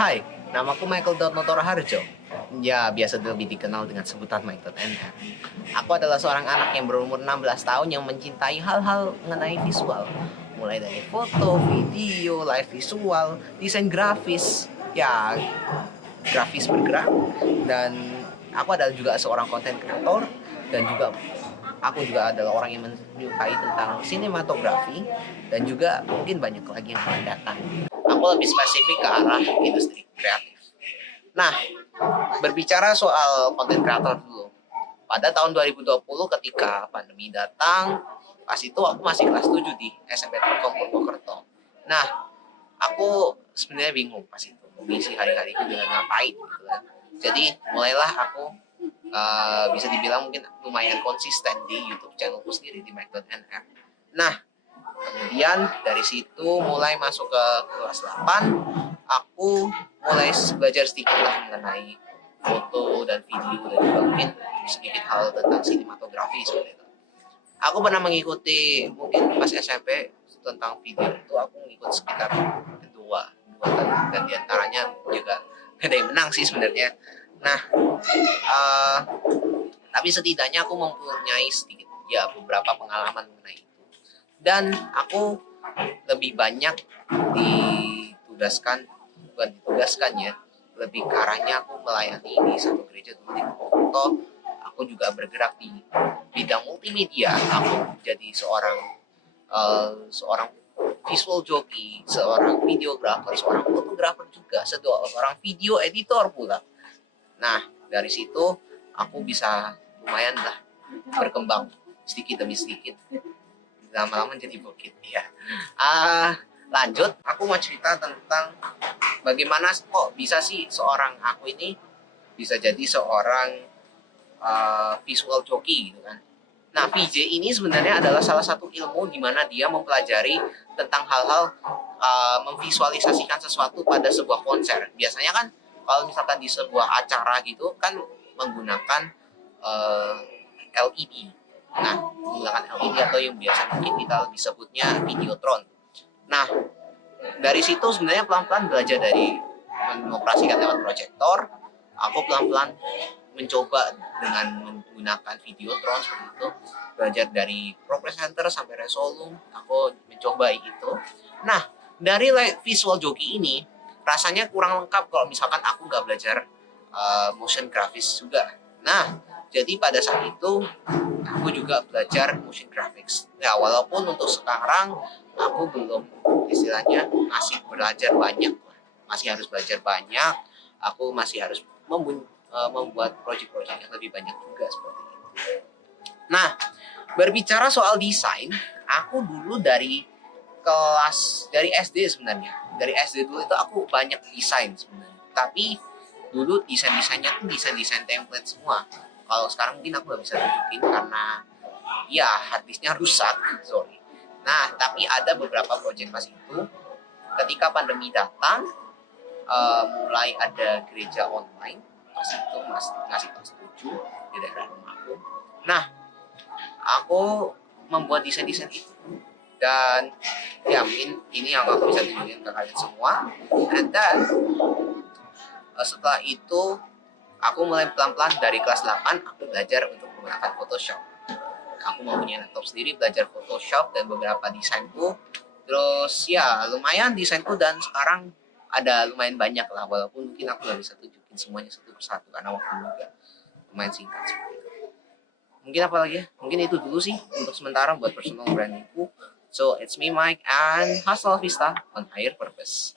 Hai, namaku Michael Donoto Raharjo. Ya, biasa lebih dikenal dengan sebutan Mike.nr. Aku adalah seorang anak yang berumur 16 tahun yang mencintai hal-hal mengenai visual. Mulai dari foto, video, live visual, desain grafis, ya grafis bergerak. Dan aku adalah juga seorang konten kreator dan juga aku juga adalah orang yang menyukai tentang sinematografi dan juga mungkin banyak lagi yang akan datang. Aku lebih spesifik ke arah industri kreatif. Nah, berbicara soal konten kreator dulu. Pada tahun 2020 ketika pandemi datang, pas itu aku masih kelas 7 di SMP Telkom Purwokerto. Nah, aku sebenarnya bingung pas itu mengisi hari-hariku dengan ngapain gitu kan. Jadi mulailah aku bisa dibilang mungkin lumayan konsisten di YouTube channelku sendiri di Mike.nr. Nah, kemudian dari situ mulai masuk ke kelas 8, aku mulai belajar sedikit lah mengenai foto dan video dan juga mungkin sedikit hal tentang sinematografi seperti itu. Aku pernah mengikuti mungkin pas SMP tentang video itu aku mengikuti sekitar dua dan diantaranya juga gak ada yang menang sih sebenarnya. Nah, tapi setidaknya aku mempunyai sedikit ya beberapa pengalaman mengenai itu. Dan aku lebih banyak bukan ditugaskan ya, lebih ke arahnya aku melayani di satu gereja dulu di Purwokerto. Aku juga bergerak di bidang multimedia. Aku jadi seorang visual joki, seorang videografer, seorang fotografer juga, seorang video editor pula. Nah, dari situ aku bisa lumayan lah berkembang sedikit demi sedikit, lama-lama jadi bukit ya. Lanjut, aku mau cerita tentang bagaimana kok bisa sih seorang aku ini bisa jadi seorang visual joki gitu kan. Nah, VJ ini sebenarnya adalah salah satu ilmu di mana dia mempelajari tentang hal-hal memvisualisasikan sesuatu pada sebuah konser. Biasanya kan kalau misalkan di sebuah acara gitu kan menggunakan LED. Nah, menggunakan LED atau yang biasa mungkin kita lebih sebutnya videotron. Nah, dari situ sebenarnya pelan-pelan belajar dari mengoperasikan lewat proyektor. Aku pelan-pelan mencoba dengan menggunakan videotron seperti itu, belajar dari Pro Presenter sampai Resolum, aku mencoba itu. Nah, dari visual joki ini rasanya kurang lengkap kalau misalkan aku nggak belajar motion graphics juga. Nah, jadi pada saat itu aku juga belajar motion graphics. Ya, walaupun untuk sekarang aku belum istilahnya masih belajar banyak, masih harus belajar banyak. Aku masih harus membuat proyek-proyek yang lebih banyak juga seperti itu. Nah, berbicara soal desain, aku dulu dari SD sebenarnya. Dari SD dulu itu aku banyak desain sebenarnya. Tapi dulu desainnya tuh desain template semua. Kalau sekarang mungkin aku nggak bisa tunjukin karena ya harddisknya rusak, sorry. Nah, tapi ada beberapa proyek pas itu ketika pandemi datang, mulai ada gereja online pas itu masih kelas 7 di daerah rumahku. Nah, aku membuat desain-desain itu dan ya mungkin ini yang aku bisa tunjukin ke kalian semua. And then setelah itu aku mulai pelan-pelan dari kelas 8 aku belajar untuk menggunakan Photoshop. Aku mempunyai laptop sendiri, belajar Photoshop dan beberapa desainku. Terus ya lumayan desainku dan sekarang ada lumayan banyak lah, walaupun mungkin aku nggak bisa tunjukin semuanya satu persatu karena waktu juga lumayan singkat seperti itu. Mungkin apa lagi ya? Mungkin itu dulu sih untuk sementara buat personal brandingku. So it's me Mike and hasta la vista on higher purpose.